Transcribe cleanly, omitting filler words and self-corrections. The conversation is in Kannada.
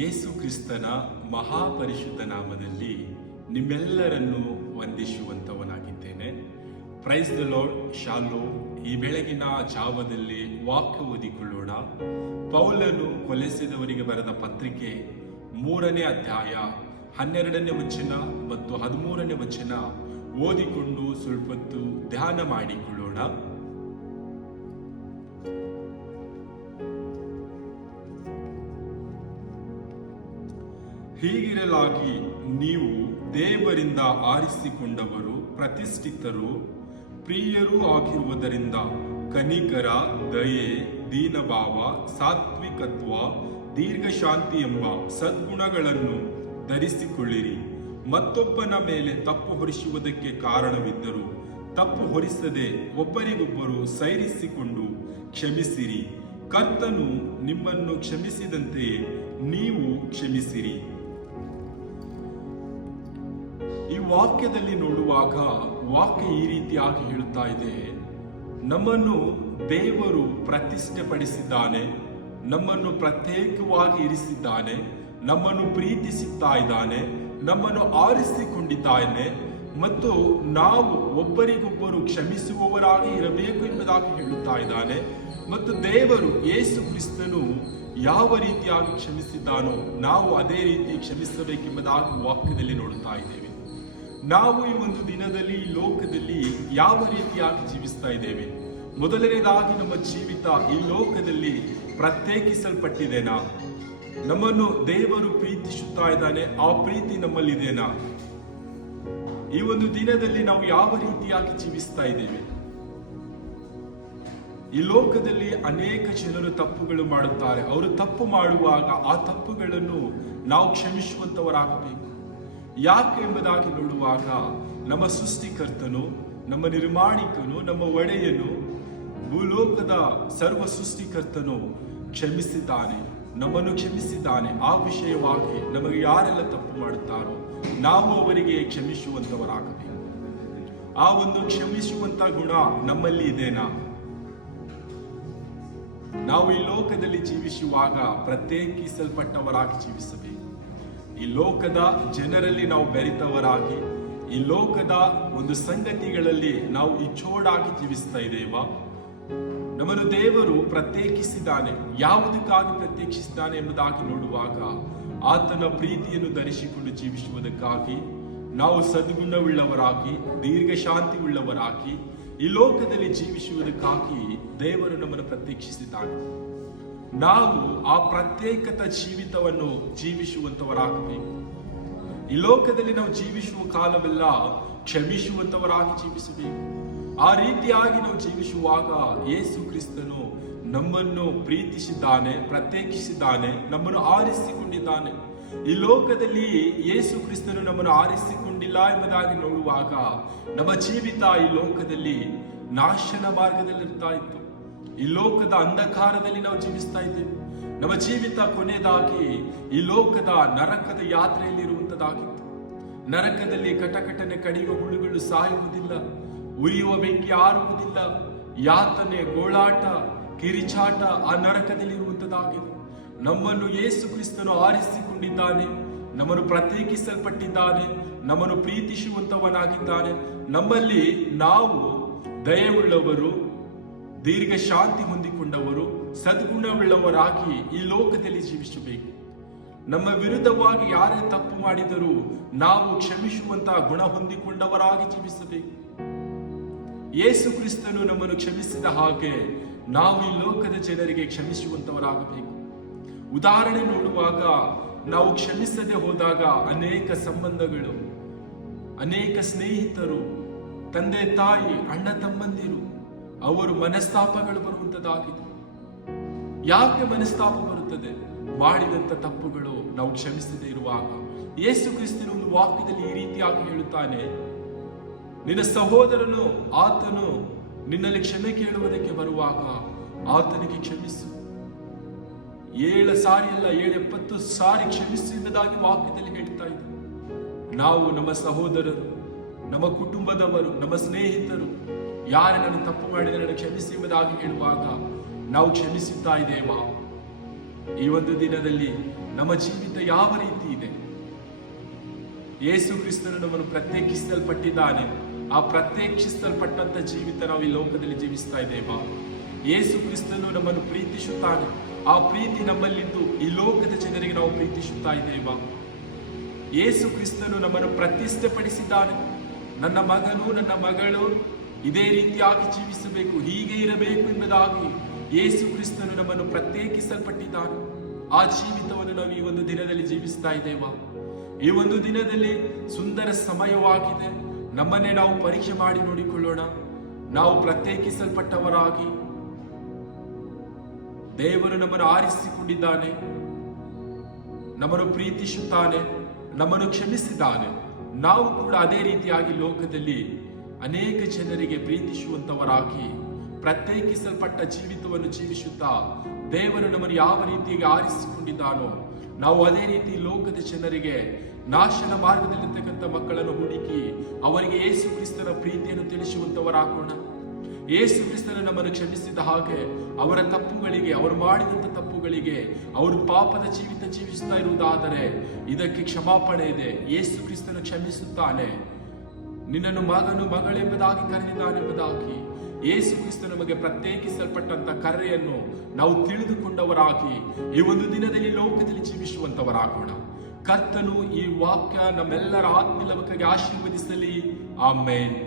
ಯೇಸು ಕ್ರಿಸ್ತನ ಮಹಾಪರಿಶುದ್ಧ ನಾಮದಲ್ಲಿ ನಿಮ್ಮೆಲ್ಲರನ್ನು ವಂದಿಸುವಂತವನಾಗಿದ್ದೇನೆ. Praise the Lord. ಶಾಲೋಮ್. ಈ ಬೆಳಗಿನ ಜಾವದಲ್ಲಿ ವಾಕ್ಯ ಓದಿಕೊಳ್ಳೋಣ. ಪೌಲನು ಕೊಲೆಸೆದವರಿಗೆ ಬರೆದ ಪತ್ರಿಕೆ 3ನೇ ಅಧ್ಯಾಯ 12ನೇ ವಚನ ಮತ್ತು 13ನೇ ವಚನ ಓದಿಕೊಂಡು ಸ್ವಲ್ಪ ಹೊತ್ತು ಧ್ಯಾನ ಮಾಡಿಕೊಳ್ಳೋಣ. ಹೀಗಿರಲಾಗಿ ನೀವು ದೇವರಿಂದ ಆರಿಸಿಕೊಂಡವರು, ಪ್ರತಿಷ್ಠಿತರು, ಪ್ರಿಯರೂ ಆಗಿರುವುದರಿಂದ ಕನಿಕರ, ದಯೆ, ದೀನಭಾವ, ಸಾತ್ವಿಕತ್ವ, ದೀರ್ಘಶಾಂತಿ ಎಂಬ ಸದ್ಗುಣಗಳನ್ನು ಧರಿಸಿಕೊಳ್ಳಿರಿ. ಮತ್ತೊಬ್ಬನ ಮೇಲೆ ತಪ್ಪು ಹೊರಿಸುವುದಕ್ಕೆ ಕಾರಣವಿದ್ದರೂ ತಪ್ಪು ಹೊರಿಸದೆ ಒಬ್ಬರಿಗೊಬ್ಬರು ಸೈರಿಸಿಕೊಂಡು ಕ್ಷಮಿಸಿರಿ. ಕರ್ತನು ನಿಮ್ಮನ್ನು ಕ್ಷಮಿಸಿದಂತೆಯೇ ನೀವು ಕ್ಷಮಿಸಿರಿ. ಈ ವಾಕ್ಯದಲ್ಲಿ ನೋಡುವಾಗ ವಾಕ್ಯ ಈ ರೀತಿಯಾಗಿ ಹೇಳುತ್ತಾ ಇದೆ, ನಮ್ಮನ್ನು ದೇವರು ಪ್ರತಿಷ್ಠೆಪಡಿಸಿದ್ದಾನೆ, ನಮ್ಮನ್ನು ಪ್ರತ್ಯೇಕವಾಗಿ ಇರಿಸಿದ್ದಾನೆ, ನಮ್ಮನ್ನು ಪ್ರೀತಿಸುತ್ತಾ ಇದ್ದಾನೆ, ನಮ್ಮನ್ನು ಆರಿಸಿಕೊಂಡಿದ್ದಾನೆ ಮತ್ತು ನಾವು ಒಬ್ಬರಿಗೊಬ್ಬರು ಕ್ಷಮಿಸುವವರಾಗಿ ಇರಬೇಕು ಎಂಬುದಾಗಿ ಹೇಳುತ್ತಾ ಇದ್ದಾನೆ. ಮತ್ತು ದೇವರು ಯೇಸು ಕ್ರಿಸ್ತನು ಯಾವ ರೀತಿಯಾಗಿ ಕ್ಷಮಿಸಿದ್ದಾನೋ ನಾವು ಅದೇ ರೀತಿ ಕ್ಷಮಿಸಬೇಕೆಂಬುದಾಗಿ ವಾಕ್ಯದಲ್ಲಿ ನೋಡುತ್ತಾ ಇದ್ದೇವೆ. ನಾವು ಈ ಒಂದು ದಿನದಲ್ಲಿ ಈ ಲೋಕದಲ್ಲಿ ಯಾವ ರೀತಿಯಾಗಿ ಜೀವಿಸ್ತಾ ಇದ್ದೇವೆ? ಮೊದಲನೇದಾಗಿ ನಮ್ಮ ಜೀವಿತ ಈ ಲೋಕದಲ್ಲಿ ಪ್ರತ್ಯೇಕಿಸಲ್ಪಟ್ಟಿದೆನಾ? ನಮ್ಮನ್ನು ದೇವರು ಪ್ರೀತಿಸುತ್ತಾ ಇದ್ದಾನೆ, ಆ ಪ್ರೀತಿ ನಮ್ಮಲ್ಲಿದೆನಾ? ಈ ಒಂದು ದಿನದಲ್ಲಿ ನಾವು ಯಾವ ರೀತಿಯಾಗಿ ಜೀವಿಸ್ತಾ ಇದ್ದೇವೆ? ಈ ಲೋಕದಲ್ಲಿ ಅನೇಕ ಜನರು ತಪ್ಪುಗಳು ಮಾಡುತ್ತಾರೆ. ಅವರು ತಪ್ಪು ಮಾಡುವಾಗ ಆ ತಪ್ಪುಗಳನ್ನು ನಾವು ಕ್ಷಮಿಸುವಂತವರಾಗಬೇಕು. ಯಾಕೆ ಎಂಬುದಾಗಿ ನೋಡುವಾಗ ನಮ್ಮ ಸೃಷ್ಟಿಕರ್ತನು, ನಮ್ಮ ನಿರ್ಮಾಣಿಕನು, ನಮ್ಮ ಒಡೆಯನು, ಭೂಲೋಕದ ಸರ್ವ ಸೃಷ್ಟಿಕರ್ತನು ಕ್ಷಮಿಸಿದ್ದಾನೆ, ನಮ್ಮನ್ನು ಕ್ಷಮಿಸಿದ್ದಾನೆ. ಆ ವಿಷಯವಾಗಿ ನಮಗೆ ಯಾರೆಲ್ಲ ತಪ್ಪು ಮಾಡುತ್ತಾರೋ ನಾವು ಅವರಿಗೆ ಕ್ಷಮಿಸುವಂತವರಾಗಬೇಕು. ಆ ಒಂದು ಕ್ಷಮಿಸುವಂತ ಗುಣ ನಮ್ಮಲ್ಲಿ ಇದೆನಾ? ನಾವು ಈ ಲೋಕದಲ್ಲಿ ಜೀವಿಸುವಾಗ ಪ್ರತ್ಯೇಕಿಸಲ್ಪಟ್ಟವರಾಗಿ ಜೀವಿಸಬೇಕು. ಈ ಲೋಕದ ಜನರಲ್ಲಿ ನಾವು ಬೆರೆತವರಾಗಿ, ಈ ಲೋಕದ ಒಂದು ಸಂಗತಿಗಳಲ್ಲಿ ನಾವು ಇಚ್ಚೋಡಾಗಿ ಜೀವಿಸ್ತಾ ಇದ್ದೇವಾ? ನಮ್ಮನ್ನು ದೇವರು ಪ್ರತ್ಯೇಕಿಸಿದ್ದಾನೆ. ಯಾವುದಕ್ಕಾಗಿ ಪ್ರತ್ಯೇಕಿಸಿದ್ದಾನೆ ಎಂಬುದಾಗಿ ನೋಡುವಾಗ ಆತನ ಪ್ರೀತಿಯನ್ನು ಧರಿಸಿಕೊಂಡು ಜೀವಿಸುವುದಕ್ಕಾಗಿ, ನಾವು ಸದ್ಗುಣವುಳ್ಳವರಾಗಿ, ದೀರ್ಘಶಾಂತಿ ಉಳ್ಳವರಾಗಿ ಈ ಲೋಕದಲ್ಲಿ ಜೀವಿಸುವುದಕ್ಕಾಗಿ ದೇವರು ನಮ್ಮನ್ನು ಪ್ರತ್ಯೇಕಿಸಿದ್ದಾನೆ. ನಾವು ಆ ಪ್ರತ್ಯೇಕತ ಜೀವಿತವನ್ನು ಜೀವಿಸುವಂತವರಾಗಬೇಕು. ಈ ಲೋಕದಲ್ಲಿ ನಾವು ಜೀವಿಸುವ ಕಾಲವೆಲ್ಲ ಕ್ಷಮಿಸುವಂತವರಾಗಿ ಜೀವಿಸಬೇಕು. ಆ ರೀತಿಯಾಗಿ ನಾವು ಜೀವಿಸುವಾಗ ಯೇಸು ಕ್ರಿಸ್ತನು ನಮ್ಮನ್ನು ಪ್ರೀತಿಸಿದ್ದಾನೆ, ಪ್ರತ್ಯೇಕಿಸಿದ್ದಾನೆ, ನಮ್ಮನ್ನು ಆರಿಸಿಕೊಂಡಿದ್ದಾನೆ. ಈ ಲೋಕದಲ್ಲಿ ಯೇಸು ಕ್ರಿಸ್ತನು ನಮ್ಮನ್ನು ಆರಿಸಿಕೊಂಡಿಲ್ಲ ಎಂಬುದಾಗಿ ನೋಡುವಾಗ ನಮ್ಮ ಜೀವಿತ ಈ ಲೋಕದಲ್ಲಿ ನಾಶನ ಮಾರ್ಗದಲ್ಲಿರ್ತಾ ಇತ್ತು. ಈ ಲೋಕದ ಅಂಧಕಾರದಲ್ಲಿ ನಾವು ಜೀವಿಸ್ತಾ ಇದ್ದೇವೆ. ನಮ್ಮ ಜೀವಿತ ಕೊನೆಯದಾಗಿ ಈ ಲೋಕದ ನರಕದ ಯಾತ್ರೆಯಲ್ಲಿರುವಂತದ್ದಾಗಿತ್ತು. ನರಕದಲ್ಲಿ ಕಟಕಟನೆ ಕಡಿಯುವ ಹುಳುಗಳು ಸಾಯುವುದಿಲ್ಲ, ಉರಿಯುವ ಬೆಂಕಿ ಆರುವುದಿಲ್ಲ, ಯಾತನೆ, ಗೋಳಾಟ, ಕಿರಿಚಾಟ ಆ ನರಕದಲ್ಲಿ ಇರುವಂತದ್ದಾಗಿದೆ. ನಮ್ಮನ್ನು ಯೇಸು ಕ್ರಿಸ್ತನು ಆರಿಸಿಕೊಂಡಿದ್ದಾನೆ, ನಮ್ಮನ್ನು ಪ್ರತ್ಯೇಕಿಸಲ್ಪಟ್ಟಿದ್ದಾನೆ, ನಮ್ಮನ್ನು ಪ್ರೀತಿಸುವಂತವನಾಗಿದ್ದಾನೆ. ನಮ್ಮಲ್ಲಿ ನಾವು ದಯೆಯುಳ್ಳವರು, ದೀರ್ಘ ಶಾಂತಿ ಹೊಂದಿಕೊಂಡವರು, ಸದ್ಗುಣವುಳ್ಳವರಾಗಿ ಈ ಲೋಕದಲ್ಲಿ ಜೀವಿಸಬೇಕು. ನಮ್ಮ ವಿರುದ್ಧವಾಗಿ ಯಾರೇ ತಪ್ಪು ಮಾಡಿದರೂ ನಾವು ಕ್ಷಮಿಸುವಂತಹ ಗುಣ ಹೊಂದಿಕೊಂಡವರಾಗಿ ಜೀವಿಸಬೇಕು. ಯೇಸು ಕ್ರಿಸ್ತನು ನಮ್ಮನ್ನು ಕ್ಷಮಿಸಿದ ಹಾಗೆ ನಾವು ಈ ಲೋಕದ ಜನರಿಗೆ ಕ್ಷಮಿಸುವಂತವರಾಗಬೇಕು. ಉದಾಹರಣೆ ನೋಡುವಾಗ ನಾವು ಕ್ಷಮಿಸದೆ ಹೋದಾಗ ಅನೇಕ ಸಂಬಂಧಗಳು, ಅನೇಕ ಸ್ನೇಹಿತರು, ತಂದೆ ತಾಯಿ, ಅಣ್ಣ ತಮ್ಮಂದಿರು, ಅವರು ಮನಸ್ತಾಪಗಳು ಬರುವಂತದ್ದಾಗಿದೆ. ಯಾಕೆ ಮನಸ್ತಾಪ ಬರುತ್ತದೆ? ಮಾಡಿದಂತ ತಪ್ಪುಗಳು ನಾವು ಕ್ಷಮಿಸದೇ ಇರುವಾಗ. ಯೇಸು ಕ್ರಿಸ್ತನ ಒಂದು ವಾಕ್ಯದಲ್ಲಿ ಈ ರೀತಿಯಾಗಿ ಹೇಳುತ್ತಾನೆ, ನಿನ್ನ ಸಹೋದರನು ಆತನು ನಿನ್ನಲ್ಲಿ ಕ್ಷಮೆ ಕೇಳುವುದಕ್ಕೆ ಬರುವಾಗ ಆತನಿಗೆ ಕ್ಷಮಿಸು. 7 ಸಾರಿ ಅಲ್ಲ, 70 ಸಾರಿ ಕ್ಷಮಿಸು ಎಂಬುದಾಗಿ ವಾಕ್ಯದಲ್ಲಿ ಹೇಳ್ತಾ ಇದೆ. ನಾವು ನಮ್ಮ ಸಹೋದರರು, ನಮ್ಮ ಕುಟುಂಬದವರು, ನಮ್ಮ ಸ್ನೇಹಿತರು ಯಾರು ನನ್ನ ತಪ್ಪು ಮಾಡಿದರೆ ಕ್ಷಮಿಸಿ ಎಂಬುದಾಗಿ ಹೇಳುವಾಗ ನಾವು ಕ್ಷಮಿಸುತ್ತಾ ಇದ್ದೇವಾ? ಈ ಒಂದು ದಿನದಲ್ಲಿ ನಮ್ಮ ಜೀವಿತ ಯಾವ ರೀತಿ ಇದೆ? ಯೇಸು ಕ್ರಿಸ್ತನು ನಮ್ಮನ್ನು ಪ್ರತ್ಯೇಕಿಸಲ್ಪಟ್ಟಿದ್ದಾನೆ. ಆ ಪ್ರತ್ಯೇಕಿಸಲ್ಪಟ್ಟಂತ ಜೀವಿತ ನಾವು ಈ ಲೋಕದಲ್ಲಿ ಜೀವಿಸ್ತಾ ಇದ್ದೇವಾ? ಯೇಸು ಕ್ರಿಸ್ತನು ನಮ್ಮನ್ನು ಪ್ರೀತಿಸುತ್ತಾನೆ. ಆ ಪ್ರೀತಿ ನಮ್ಮಲ್ಲಿದ್ದು ಈ ಲೋಕದ ಜನರಿಗೆ ನಾವು ಪ್ರೀತಿಸುತ್ತಾ ಇದ್ದೇವಾ? ಯೇಸು ಕ್ರಿಸ್ತನು ನಮ್ಮನ್ನು ಪ್ರತಿಷ್ಠೆಪಡಿಸಿದ್ದಾನೆ. ನನ್ನ ಮಗನು ನನ್ನ ಮಗಳು ಇದೇ ರೀತಿಯಾಗಿ ಜೀವಿಸಬೇಕು, ಹೀಗೆ ಇರಬೇಕು ಎಂಬುದಾಗಿ ಯೇಸು ಕ್ರಿಸ್ತನು ನಮ್ಮನ್ನು ಪ್ರತ್ಯೇಕಿಸಲ್ಪಟ್ಟಿದ್ದಾನೆ. ಆ ಜೀವಿತವನ್ನು ನಾವು ಈ ಒಂದು ದಿನದಲ್ಲಿ ಜೀವಿಸ್ತಾ ಇದ್ದೇವಾ? ಈ ಒಂದು ದಿನದಲ್ಲಿ ಸುಂದರ ಸಮಯವಾಗಿದೆ. ನಮ್ಮನ್ನೇ ನಾವು ಪರೀಕ್ಷೆ ಮಾಡಿ ನೋಡಿಕೊಳ್ಳೋಣ. ನಾವು ಪ್ರತ್ಯೇಕಿಸಲ್ಪಟ್ಟವರಾಗಿ ದೇವರು ನಮ್ಮನ್ನು ಆರಿಸಿಕೊಂಡಿದ್ದಾನೆ, ನಮ್ಮನ್ನು ಪ್ರೀತಿಸುತ್ತಾನೆ, ನಮ್ಮನ್ನು ಕ್ಷಮಿಸಿದ್ದಾನೆ. ನಾವು ಕೂಡ ಅದೇ ರೀತಿಯಾಗಿ ಲೋಕದಲ್ಲಿ ಅನೇಕ ಜನರಿಗೆ ಪ್ರೀತಿಸುವಂತವರಾಗಿ ಪ್ರತ್ಯೇಕಿಸಲ್ಪಟ್ಟ ಜೀವಿತವನ್ನು ಜೀವಿಸುತ್ತಾ ದೇವರು ನಮ್ಮನ್ನು ಯಾವ ರೀತಿಯಾಗಿ ಆರಿಸಿಕೊಂಡಿದ್ದಾನೋ ನಾವು ಅದೇ ರೀತಿ ಲೋಕದ ಜನರಿಗೆ ನಾಶನ ಮಾರ್ಗದಲ್ಲಿರ್ತಕ್ಕಂಥ ಮಕ್ಕಳನ್ನು ಹುಡುಕಿ ಅವರಿಗೆ ಯೇಸು ಕ್ರಿಸ್ತನ ಪ್ರೀತಿಯನ್ನು ತಿಳಿಸುವಂತವರಾಗೋಣ. ಯೇಸು ಕ್ರಿಸ್ತನ ನಮ್ಮನ್ನು ಕ್ಷಮಿಸಿದ ಹಾಗೆ ಅವರ ತಪ್ಪುಗಳಿಗೆ, ಅವರು ಮಾಡಿದಂತ ತಪ್ಪುಗಳಿಗೆ, ಅವರು ಪಾಪದ ಜೀವಿತ ಜೀವಿಸ್ತಾ ಇರುವುದಾದರೆ ಇದಕ್ಕೆ ಕ್ಷಮಾಪಣೆ ಇದೆ. ಯೇಸು ಕ್ರಿಸ್ತನು ಕ್ಷಮಿಸುತ್ತಾನೆ. ನಿನ್ನನ್ನು ಮಗನು ಮಗಳೆಂಬುದಾಗಿ ಕರೆದಿದ್ದಾನೆಂಬುದಾಗಿ ಯೇಸು ಕ್ರಿಸ್ತ ನಮಗೆ ಪ್ರತ್ಯೇಕಿಸಲ್ಪಟ್ಟಂತ ಕರೆಯನ್ನು ನಾವು ತಿಳಿದುಕೊಂಡವರಾಗಿ ಈ ಒಂದು ದಿನದಲ್ಲಿ ಲೋಕದಲ್ಲಿ ಜೀವಿಸುವಂತವರಾಗೋಣ. ಕರ್ತನು ಈ ವಾಕ್ಯ ನಮ್ಮೆಲ್ಲರ ಆತ್ಮೀಯ ಆಶೀರ್ವದಿಸಲಿ. ಆಮೇನ್.